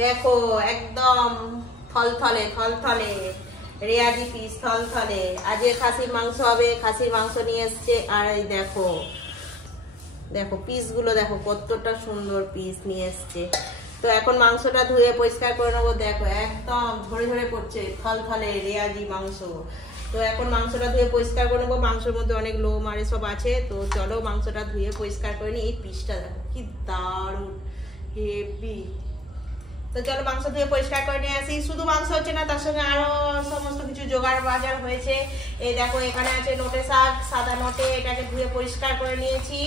দেখো একদম থলথলে থলথলে রেয়াজি পিস থলথলে। আজকে খাসির মাংস হবে, খাসির মাংস নিয়ে এসছে। আর এই দেখো দেখো পিসগুলো দেখো কতটা সুন্দর পিস নিয়ে এসছে। তো এখন মাংসটা ধুয়ে পরিষ্কার করে নেবো। দেখো একদম ঝরে ঝরে পড়ছে থলথলে রেয়াজি মাংস। তো এখন মাংসটা ধুয়ে পরিষ্কার করে নেবো। মাংসের মধ্যে অনেক লোম আর সব আছে। তো চলো মাংসটা ধুয়ে পরিষ্কার করে নিই। এই পিসটা দেখো কি দারুণ হেভি। তো চলো মাংস ধুয়ে পরিষ্কার করে নিয়ে আসি। শুধু মাংস হচ্ছে না, তার সঙ্গে আরো সমস্ত কিছু জোগাড় বাজার হয়েছে। এই দেখো এখানে আছে নোটে শাক, সাদা নোটে। এটাকে ধুয়ে পরিষ্কার করে নিয়েছি।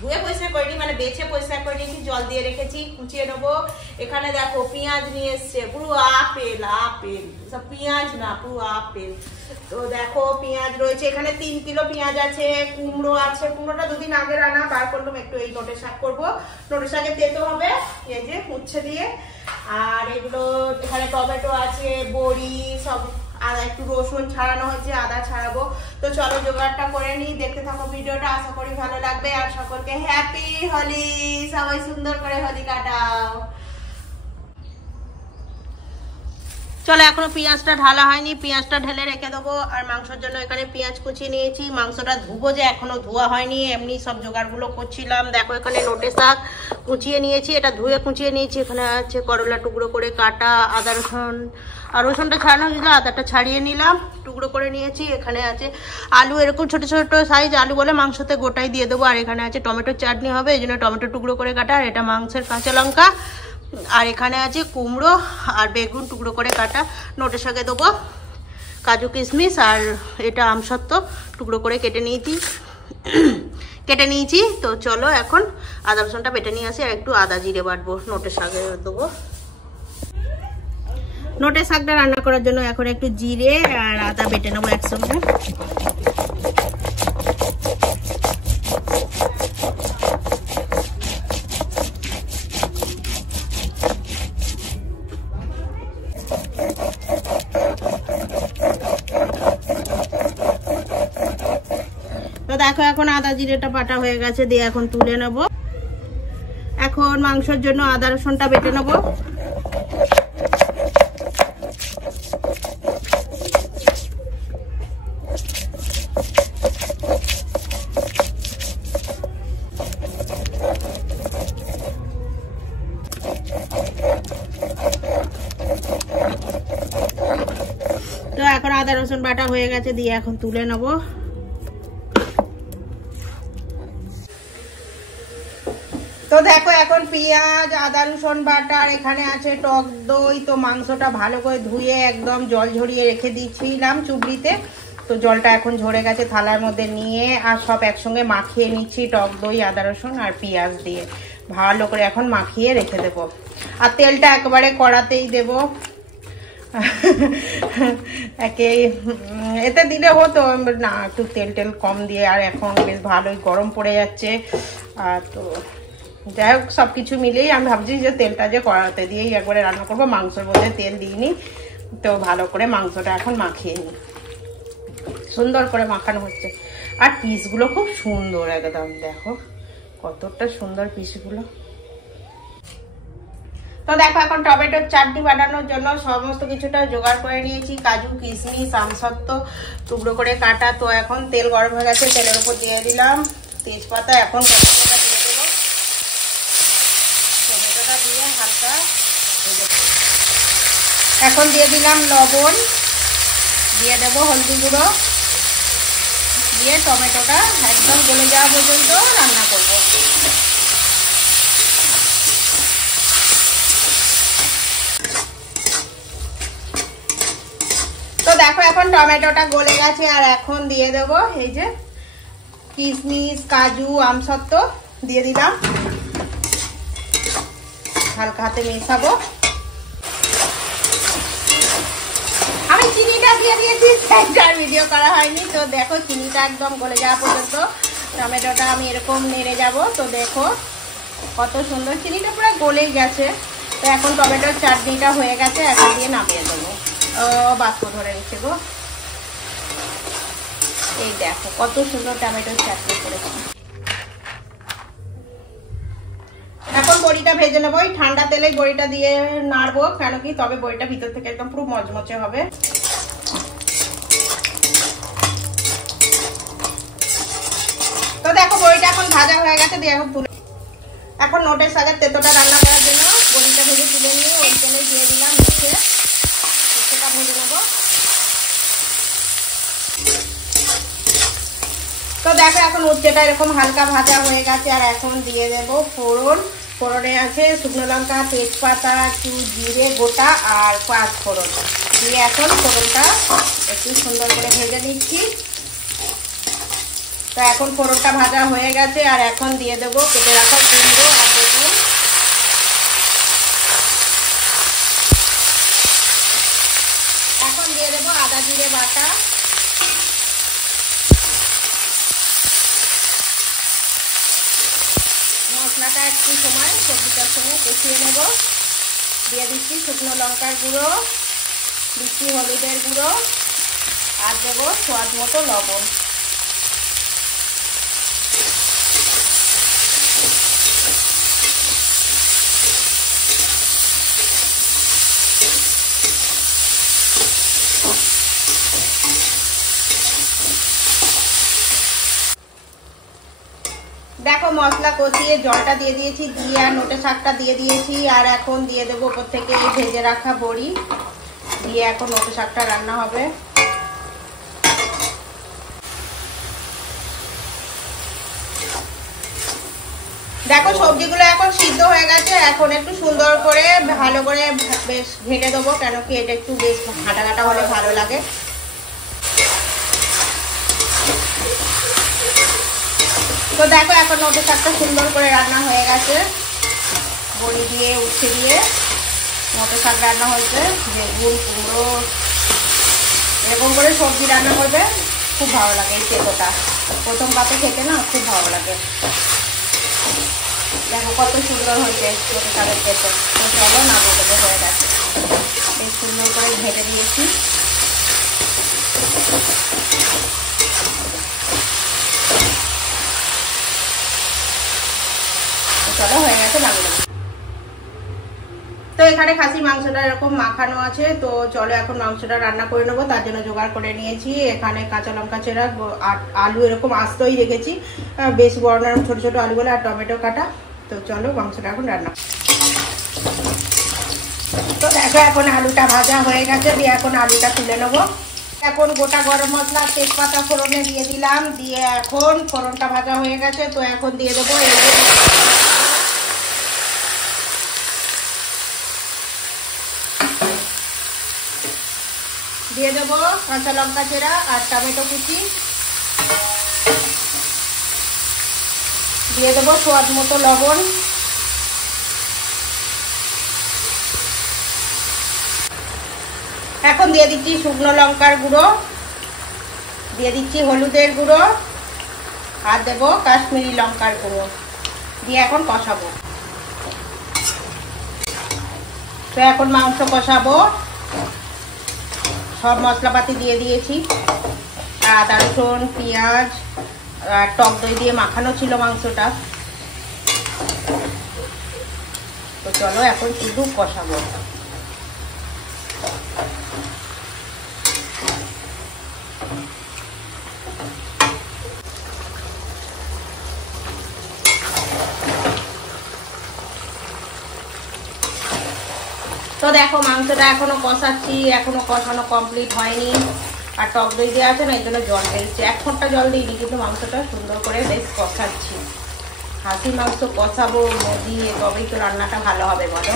ধুয়ে পরিষ্কার করে নি মানে বেছে পরিষ্কার করে নিয়েছি, জল দিয়ে রেখেছি, কুচিয়ে নেবো। এখানে দেখো পেঁয়াজ নিয়ে এসছে, পুরো আপেল আপেল, সব পেঁয়াজ না পুরো আপেল। তো দেখো পেঁয়াজ রয়েছে এখানে 3 কিলো পেঁয়াজ আছে। কুমড়ো আছে, কুমড়োটা দুদিন আগে রান্না বার করলাম। একটু এই নোটে শাক করবো। নোটে শাকে তেতো হবে এই যে উচ্ছে দিয়ে। আর এগুলো এখানে টমেটো আছে, বড়ি সব, আদা একটু রসুন ছাড়ানো হয়েছে, আদা ছাড়াবো। তো চলো জোগাড়টা করে নিই, দেখতে থাকো ভিডিওটা, আশা করি ভালো লাগবে। আর সকলকে হ্যাপি হোলি, সবাই সুন্দর করে হোলি কাটাও। চলো এখনো পেঁয়াজটা ঢালা হয়নি, পেঁয়াজটা ঢেলে রেখে দেবো। আর মাংসের জন্য এখানে পেঁয়াজ কুচিয়ে নিয়েছি। মাংসটা ধুবো যে এখনো ধোয়া হয়নি, এমনি সব জোগাড়গুলো করছিলাম। দেখো এখানে নোটে শাক কুচিয়ে নিয়েছি, এটা ধুয়ে কুচিয়ে নিয়েছি। এখানে আছে করলা টুকরো করে কাটা, আদা রসুন, আর রসুনটা ছাড়ানো ছিল, আদাটা ছাড়িয়ে নিলাম, টুকরো করে নিয়েছি। এখানে আছে আলু, এরকম ছোট ছোট সাইজ আলু বলে মাংসতে গোটাই দিয়ে দেবো। আর এখানে আছে টমেটোর চাটনি হবে, এই জন্য টমেটো টুকরো করে কাটা। আর এটা মাংসের কাঁচা লঙ্কা। আর এখানে আছে কুমড়ো আর বেগুন টুকরো করে কাটা। নোটে শাকে দেবো কাজু কিশমিশ। আর এটা আমসত্ত্ব টুকরো করে কেটে নিয়েছি। তো চলো এখন আদা রসুনটা বেটে নিয়ে আসি। আর একটু আদা জিরে বাটবো, নোটে শাকে দেবো। নোটে শাকটা রান্না করার জন্য এখন একটু জিরে আর আদা বেটে নেবো একসঙ্গে। তো দেখো এখন আদা জিরেটা বাটা হয়ে গেছে, দিয়ে এখন তুলে নেব। এখন মাংসের জন্য আদা রসুনটা বেটে নেব। তো এখন আদা রসুন বাটা হয়ে গেছে, দিয়ে এখন তুলে নেব। তো দেখো এখন পেঁয়াজ, আদা রসুন বাটা, আর এখানে আছে টক দই। তো মাংসটা ভালো করে ধুয়ে একদম জল ঝরিয়ে রেখে দিয়েছিলাম চুবড়িতে। তো জলটা এখন ঝরে গেছে, থালার মধ্যে নিয়ে আর সব একসঙ্গে মাখিয়ে নিচ্ছি। টক দই, আদা রসুন আর পেঁয়াজ দিয়ে ভালো করে এখন মাখিয়ে রেখে দেব। আর তেলটা একবারে কড়াতেই দেব। এতে দিলে হতো না, একটু তেল কম দিয়ে। আর এখন বেশ ভালোই গরম পড়ে যাচ্ছে। আর তো যাই হোক সবকিছু মিলেই আমি ভাবছি যে তেলটা যে কড়াতে দিয়েই একবারে রান্না করবো, মাংসের মধ্যে তেল দিইনি। তো ভালো করে মাংসটা এখন মাখিয়ে নিই, সুন্দর করে মাখানো হচ্ছে। আর পিসগুলো খুব সুন্দর একদম, দেখো কতটা সুন্দর পিসগুলো। তো দেখো এখন টমেটোর চাটনি বানানোর জন্য সমস্ত কিছুটা জোগাড় করে নিয়েছি। কাজু কিশমিশ আমসত্ত্ব টুকরো করে কাটা। তো এখন তেল গরম হয়ে গেছে, তেলের উপর দিয়ে দিলাম তেজপাতা। এখন টমেটোটা দিয়ে দেবো, টমেটোটা দিয়ে হালকা। এখন দিয়ে দিলাম লবণ, দিয়ে দেবো হলদি গুঁড়ো, দিয়ে টমেটোটা একদম গলে যাওয়া পর্যন্ত রান্না করবো। তো দেখো এখন টমেটোটা গলে গেছে। আর এখন দিয়ে দেবো এই যে কিশমিশ, কাজু, আমসত্ত্ব দিয়ে দিলাম, হালকা হাতে মেশাবো। আমি চিনিটা দিয়ে দিয়েছি, সেটার ভিডিও করা হয়নি। তো দেখো চিনিটা একদম গলে যাওয়া পর্যন্ত টমেটোটা আমি এরকম নেড়ে যাব। তো দেখো কত সুন্দর চিনিটা পুরো গলেই গেছে। তো এখন টমেটোর চাটনিটা হয়ে গেছে, এখন দিয়ে নামিয়ে দেবো। বাষ্প ধরে গেছে গো। এই দেখো কত সুন্দর টমেটোর চাটনি করেছি। এখন বড়ি বড়িটা ভেজে নেবো। ওই ঠান্ডা তেলে বড়িটা দিয়ে নাড়বো, কেন কি তবে বড়িটা ভিতর থেকে একদম পুরো মচমচে হবে। তো দেখো বড়িটা এখন ভাজা হয়ে গেছে, দিয়ে এখন তুলে এখন নোটের শাকের তেঁতোটা রান্না করার জন্য বড়িটা ভেজে তুলে নিয়ে ওই তেলে দিয়ে দিলাম। উচ্ছেটা ভেজে নেবো। তো দেখো এখন উচ্ছেটা এরকম হালকা ভাজা হয়ে গেছে, আর এখন দিয়ে দেবো ফোড়ন। ফোড়নে আছে শুকনো লঙ্কা, তেজপাতা, একটু জিরে গোটা আর 5 ফোড়ন দিয়ে এখন ফোড়নটা একটু সুন্দর করে ভেজে নিচ্ছি। তো এখন ফোড়নটা ভাজা হয়ে গেছে, আর এখন দিয়ে দেবো কেটে রাখা কুমড়ো আর বেগুন। এখন দিয়ে দেবো আদা জিরে বাটা। মশলাটা একটু সময় সবজিটার সঙ্গে কষিয়ে নেব। দিয়ে দিচ্ছি শুকনো লঙ্কার গুঁড়ো, দিচ্ছি হলুদের গুঁড়ো, আর দেবো স্বাদ মতো লবণ। দেখো মশলা কষিয়ে জলটা দিয়ে দিয়েছি, দিয়ে আর নোটে শাকটা দিয়ে দিয়েছি, আর এখন দিয়ে দেবো উপর থেকে এই ভেজে রাখা বড়ি দিয়ে এখন নোটে শাকটা রান্না হবে। দেখো সবজিগুলো এখন সিদ্ধ হয়ে গেছে, এখন একটু সুন্দর করে ভালো করে বেশ ঘেটে দেবো, কেন কি এটা একটু বেশ ঘাটা ঘাটা হলে ভালো লাগে। তো দেখো এখন নোটে শাকটা সুন্দর করে রান্না হয়ে গেছে, বড়ি দিয়ে উচ্ছে দিয়ে নোটে শাক রান্না হয়েছে। বেগুন কুমড়ো এরকম করে সবজি রান্না করবে, খুব ভালো লাগে এই তেঁতোটা। প্রথম পাতে খেতে না খুব ভালো লাগে। দেখো কত সুন্দর হয়েছে নোটে শাকের তেঁতো। তো চলো নামিয়ে দেবো, হয়ে গেছে। বেশ সুন্দর করে ঘেটে দিয়েছি। চলো হয়ে গেছে, নামিয়ে দেবো। তো এখানে খাসি মাংসটা এরকম মাখানো আছে, তো চলো এখন মাংসটা রান্না করে নেবো। তার জন্য জোগাড় করে নিয়েছি এখানে কাঁচা লঙ্কা চেরা, আলু এরকম আস্তই রেখেছি, বেশ বড় নরম ছোট ছোট আলুগুলো, আর টমেটো কাটা। তো চলো মাংসটা এখন রান্না। তো দেখো এখন আলুটা ভাজা হয়ে গেছে, দিয়ে এখন আলুটা তুলে নেবো। এখন গোটা গরম মশলা তেজপাতা ফোড়নে দিয়ে দিলাম, দিয়ে এখন ফোড়নটা ভাজা হয়ে গেছে। তো এখন দিয়ে দেবো দিয়ে দেবো কাঁচা লঙ্কা চেরা আর টমেটো কুচি, দিয়ে দেবো স্বাদ মতো লবণ, এখন দিয়ে দিচ্ছি শুকনো লঙ্কার গুঁড়ো, দিয়ে দিচ্ছি হলুদের গুঁড়ো, আর দেবো কাশ্মীরি লঙ্কার গুঁড়ো, দিয়ে এখন কষাবো। তো এখন মাংস কষাবো। সব মশলাপাতি দিয়ে দিয়েছি, আদা রসুন পেঁয়াজ আর টক দই দিয়ে মাখানো ছিল মাংসটা। তো চলো এখন শুধু কষাবো। তো দেখো মাংসটা এখনো কষাচ্ছি, এখনো কষানো কমপ্লিট হয়নি, আর টক দই দেওয়া আছে না, এই জন্য জল দিয়েছি। 1 ফোঁটা জল দিইনি, কিন্তু মাংসটা সুন্দর করে বেশ কষাচ্ছি। খাসি মাংস কষাবো দিয়ে, তবেই তো রান্নাটা ভালো হবে বলো।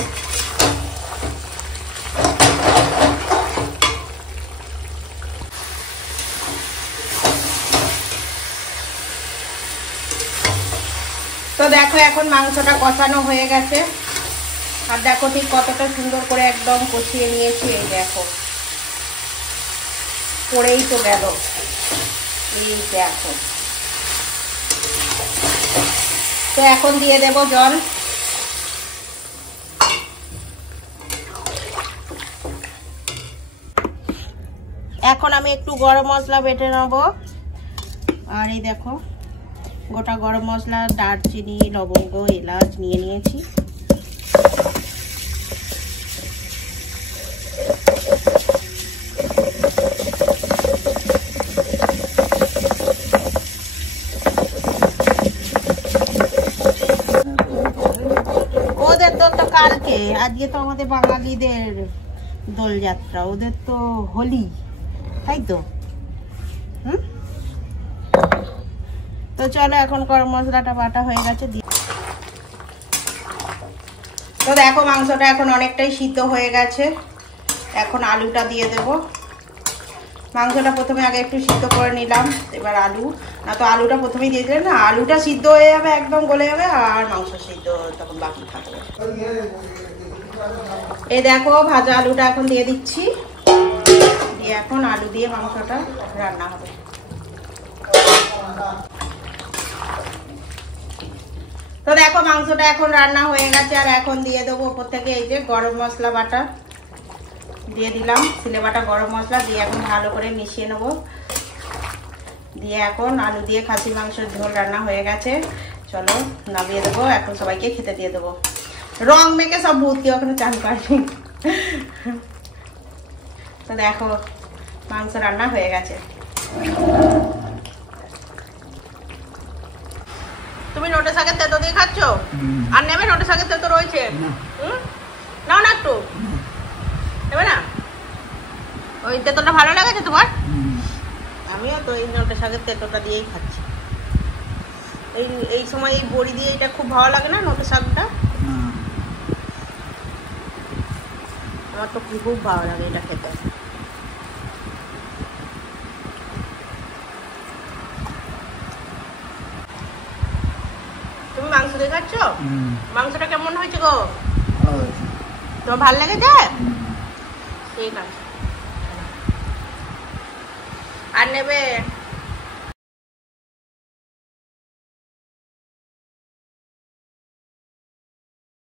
তো দেখো এখন মাংসটা কষানো হয়ে গেছে, আর দেখো ঠিক কতটা সুন্দর করে একদম কষিয়ে নিয়েছি। এই দেখো পড়েই তো গেল, এই দেখো। তো এখন দিয়ে দেব জল। এখন আমি একটু গরম মশলা বেটে নেব, আর এই দেখো গোটা গরম মশলা, দারচিনি লবঙ্গ এলাচ নিয়ে নিয়েছি। ওদের তো কালকে, আজকে তো আমাদের বাঙালিদের দোলযাত্রা, ওদের তো হোলি, তাই তো। তো চলো এখন গরম মশলাটা বাটা হয়ে গেছে। তো দেখো মাংসটা এখন অনেকটাই সিদ্ধ হয়ে গেছে, এখন আলুটা দিয়ে দেব। মাংসটা প্রথমে আগে একটু সিদ্ধ করে নিলাম, এবার আলু, না তো আলুটা প্রথমেই দিয়ে দিলে না আলুটা সিদ্ধ হয়ে যাবে, একদম গলে যাবে, আর মাংস সিদ্ধ তখন বাকি থাকবে। এই দেখো ভাজা আলুটা এখন দিয়ে দিচ্ছি, দিয়ে এখন আলু দিয়ে মাংসটা রান্না হবে। তো দেখো মাংসটা এখন রান্না হয়ে গেছে, আর এখন দিয়ে দেবো উপর থেকে এই যে গরম মশলা বাটা দিয়ে দিলাম, সিলে বাটা গরম মশলা দিয়ে এখন ভালো করে মিশিয়ে নেবো। দিয়ে এখন আলু দিয়ে খাসি মাংসের ঝোল রান্না হয়ে গেছে, চলো নামিয়ে দেবো, এখন সবাইকে খেতে দিয়ে দেবো। রং মেখে সব ভর্তি, ওখানে চান পাইনি। তো দেখো মাংস রান্না হয়ে গেছে। তুমি নোটে শাকের তেতো দিয়ে খাচ্ছ? আর নেবে? নোটে শাকের তেতো রয়েছে, নাও না একটু, নেবে না? ওই তেতোটা ভালো লেগেছে তোমার? আমিও তো এই নোটে শাকের তেতোটা দিয়েই খাচ্ছি। এই সময় এই বড়ি দিয়ে এটা খুব ভালো লাগে না, নোটে শাকটা? আমার তো খুব ভালো লাগে এটা খেতে। তুমি মাংস দিয়ে খাচ্ছ? মাংসটা কেমন হয়েছে গো? তোমার ভালো লেগেছে? ঠিক আছে। আর নেবে?